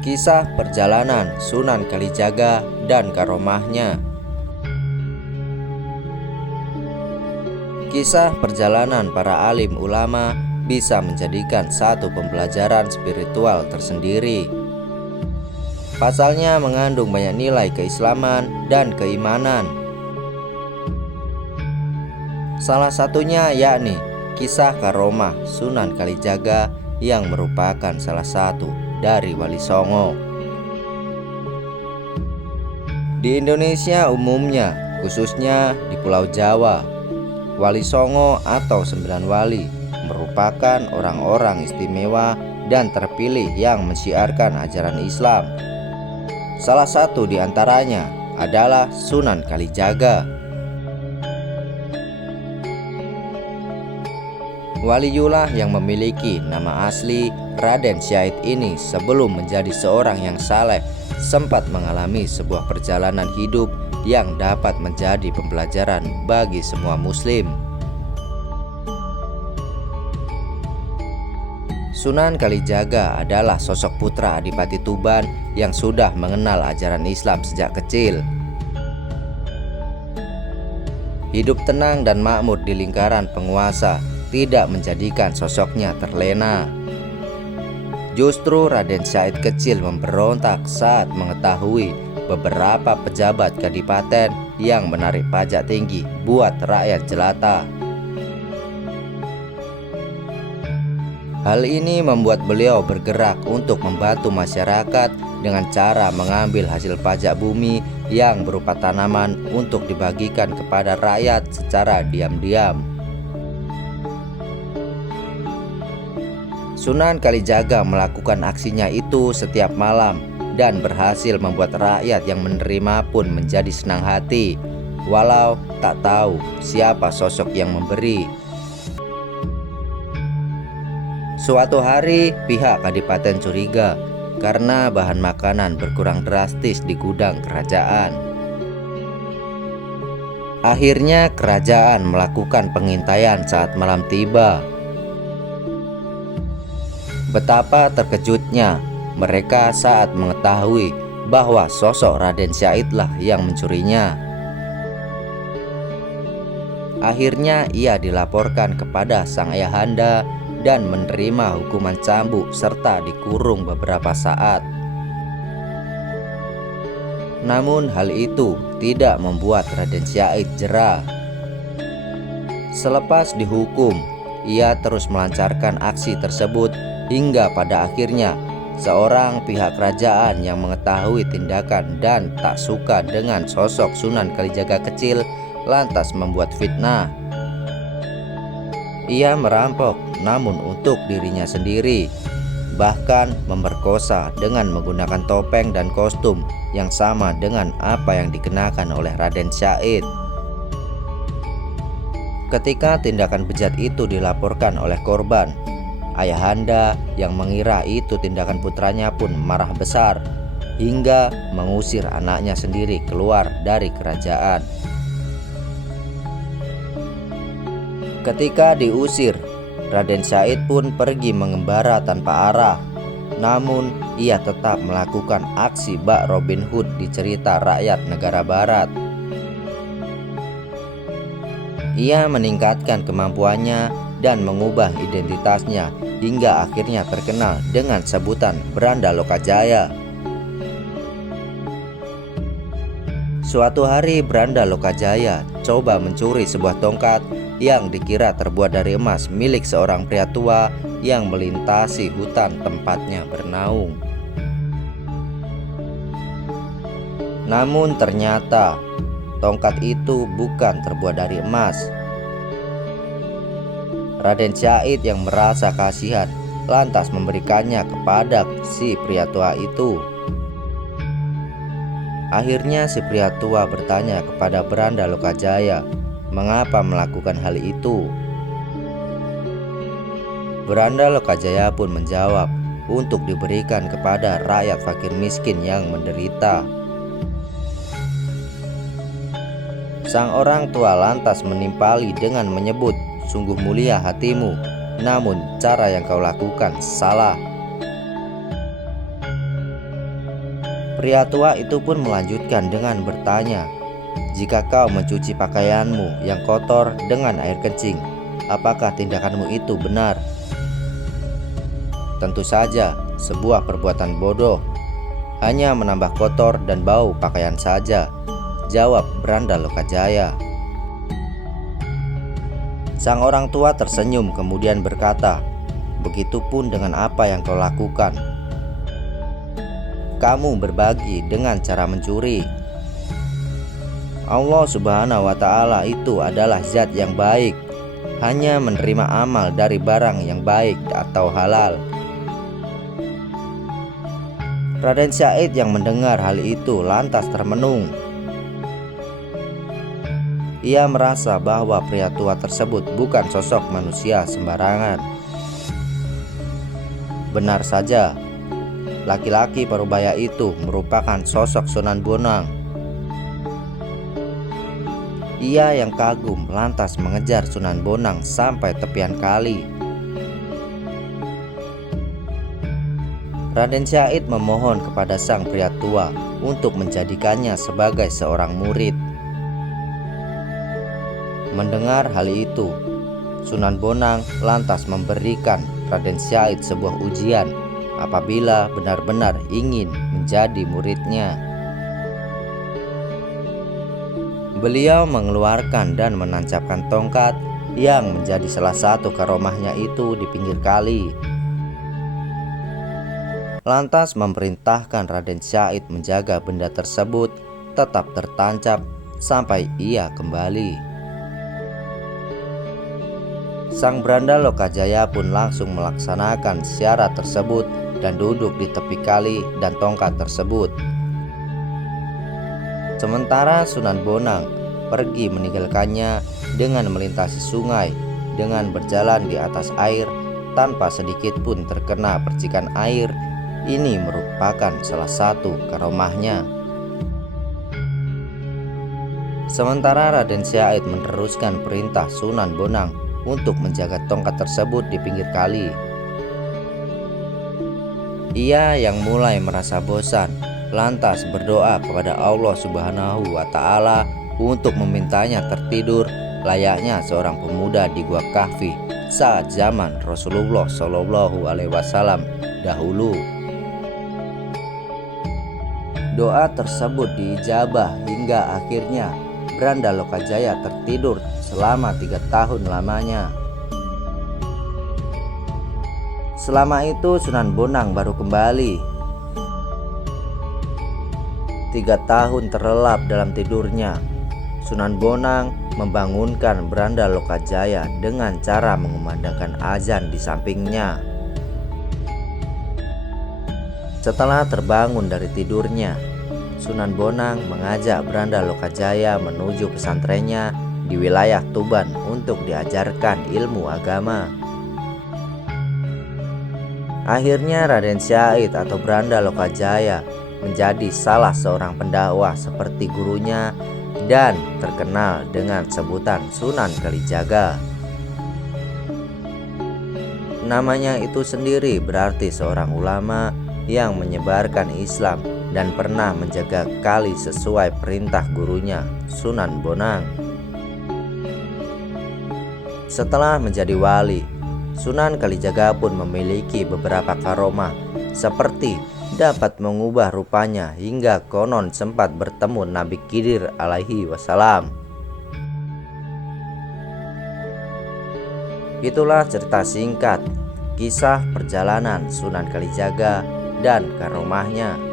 Kisah perjalanan Sunan Kalijaga dan karomahnya. Kisah perjalanan para alim ulama bisa menjadikan satu pembelajaran spiritual tersendiri. Pasalnya mengandung banyak nilai keislaman dan keimanan. Salah satunya yakni kisah karomah Sunan Kalijaga yang merupakan salah satu dari Wali Songo. Di Indonesia umumnya, khususnya di Pulau Jawa, Wali Songo atau 9 wali merupakan orang-orang istimewa dan terpilih yang mensiarkan ajaran Islam. Salah satu di antaranya adalah Sunan Kalijaga. Waliullah yang memiliki nama asli Raden Syahid ini sebelum menjadi seorang yang saleh sempat mengalami sebuah perjalanan hidup yang dapat menjadi pembelajaran bagi semua muslim. Sunan Kalijaga adalah sosok putra Adipati Tuban yang sudah mengenal ajaran Islam sejak kecil. Hidup tenang dan makmur di lingkaran penguasa tidak menjadikan sosoknya terlena. Justru Raden Syahid kecil memberontak saat mengetahui beberapa pejabat kadipaten yang menarik pajak tinggi buat rakyat jelata. Hal ini membuat beliau bergerak untuk membantu masyarakat dengan cara mengambil hasil pajak bumi yang berupa tanaman untuk dibagikan kepada rakyat secara diam-diam. Sunan Kalijaga melakukan aksinya itu setiap malam dan berhasil membuat rakyat yang menerima pun menjadi senang hati, walau tak tahu siapa sosok yang memberi. Suatu hari pihak kadipaten curiga karena bahan makanan berkurang drastis di gudang kerajaan. Akhirnya kerajaan melakukan pengintaian saat malam tiba. Betapa terkejutnya mereka saat mengetahui bahwa sosok Raden Syahidlah yang mencurinya. Akhirnya ia dilaporkan kepada sang ayahanda dan menerima hukuman cambuk serta dikurung beberapa saat. Namun hal itu tidak membuat Raden Syahid jera. Selepas dihukum, ia terus melancarkan aksi tersebut hingga pada akhirnya seorang pihak kerajaan yang mengetahui tindakan dan tak suka dengan sosok Sunan Kalijaga kecil lantas membuat fitnah. Ia merampok namun untuk dirinya sendiri, bahkan memerkosa dengan menggunakan topeng dan kostum yang sama dengan apa yang dikenakan oleh Raden Syahid. Ketika tindakan bejat itu dilaporkan oleh korban, ayahanda yang mengira itu tindakan putranya pun marah besar hingga mengusir anaknya sendiri keluar dari kerajaan. Ketika diusir, Raden Syahid pun pergi mengembara tanpa arah. Namun ia tetap melakukan aksi bak Robin Hood di cerita rakyat negara barat. Ia meningkatkan kemampuannya dan mengubah identitasnya hingga akhirnya terkenal dengan sebutan Branda Lokajaya. Suatu hari Branda Lokajaya coba mencuri sebuah tongkat yang dikira terbuat dari emas milik seorang pria tua yang melintasi hutan tempatnya bernaung. Namun ternyata tongkat itu bukan terbuat dari emas. Raden Syahid yang merasa kasihan lantas memberikannya kepada si pria tua itu. Akhirnya si pria tua bertanya kepada Branda Lokajaya mengapa melakukan hal itu. Branda Lokajaya pun menjawab untuk diberikan kepada rakyat fakir miskin yang menderita. Sang orang tua lantas menimpali dengan menyebut, "Sungguh mulia hatimu, namun cara yang kau lakukan salah." Pria tua itu pun melanjutkan dengan bertanya, "Jika kau mencuci pakaianmu yang kotor dengan air kencing, apakah tindakanmu itu benar?" "Tentu saja, sebuah perbuatan bodoh. Hanya menambah kotor dan bau pakaian saja," jawab Branda Lokajaya. Sang orang tua tersenyum kemudian berkata, "Begitupun dengan apa yang kau lakukan. Kamu berbagi dengan cara mencuri. Allah Subhanahu wa Ta'ala itu adalah zat yang baik, hanya menerima amal dari barang yang baik atau halal." Raden Syahid yang mendengar hal itu lantas termenung. Ia merasa bahwa pria tua tersebut bukan sosok manusia sembarangan. Benar saja, laki-laki parubaya itu merupakan sosok Sunan Bonang. Ia yang kagum lantas mengejar Sunan Bonang sampai tepian kali. Raden Syahid memohon kepada sang pria tua untuk menjadikannya sebagai seorang murid. Mendengar hal itu, Sunan Bonang lantas memberikan Raden Syahid sebuah ujian apabila benar-benar ingin menjadi muridnya. Beliau mengeluarkan dan menancapkan tongkat yang menjadi salah satu karomahnya itu di pinggir kali. Lantas memerintahkan Raden Syahid menjaga benda tersebut tetap tertancap sampai ia kembali. Sang Branda Lokajaya pun langsung melaksanakan syarat tersebut dan duduk di tepi kali dan tongkat tersebut. Sementara Sunan Bonang pergi meninggalkannya dengan melintasi sungai dengan berjalan di atas air tanpa sedikit pun terkena percikan air. Ini merupakan salah satu karomahnya. Sementara Raden Syahid meneruskan perintah Sunan Bonang untuk menjaga tongkat tersebut di pinggir kali. Ia yang mulai merasa bosan lantas berdoa kepada Allah Subhanahu wa Ta'ala untuk memintanya tertidur layaknya seorang pemuda di gua Kahfi saat zaman Rasulullah Shallallahu Alaihi Wasallam dahulu. Doa tersebut diijabah hingga akhirnya Branda Lokajaya tertidur selama 3 tahun lamanya. Selama itu Sunan Bonang baru kembali. 3 tahun terlelap dalam tidurnya. Sunan Bonang membangunkan Branda Lokajaya dengan cara mengumandangkan azan di sampingnya. Setelah terbangun dari tidurnya, Sunan Bonang mengajak Branda Lokajaya menuju pesantrennya di wilayah Tuban untuk diajarkan ilmu agama. Akhirnya Raden Syahid atau Branda Lokajaya menjadi salah seorang pendakwah seperti gurunya dan terkenal dengan sebutan Sunan Kalijaga. Namanya itu sendiri berarti seorang ulama yang menyebarkan Islam dan pernah menjaga kali sesuai perintah gurunya Sunan Bonang. Setelah menjadi wali, Sunan Kalijaga pun memiliki beberapa karomah seperti dapat mengubah rupanya hingga konon sempat bertemu Nabi Khidir alaihi wasallam. Itulah cerita singkat kisah perjalanan Sunan Kalijaga dan karomahnya.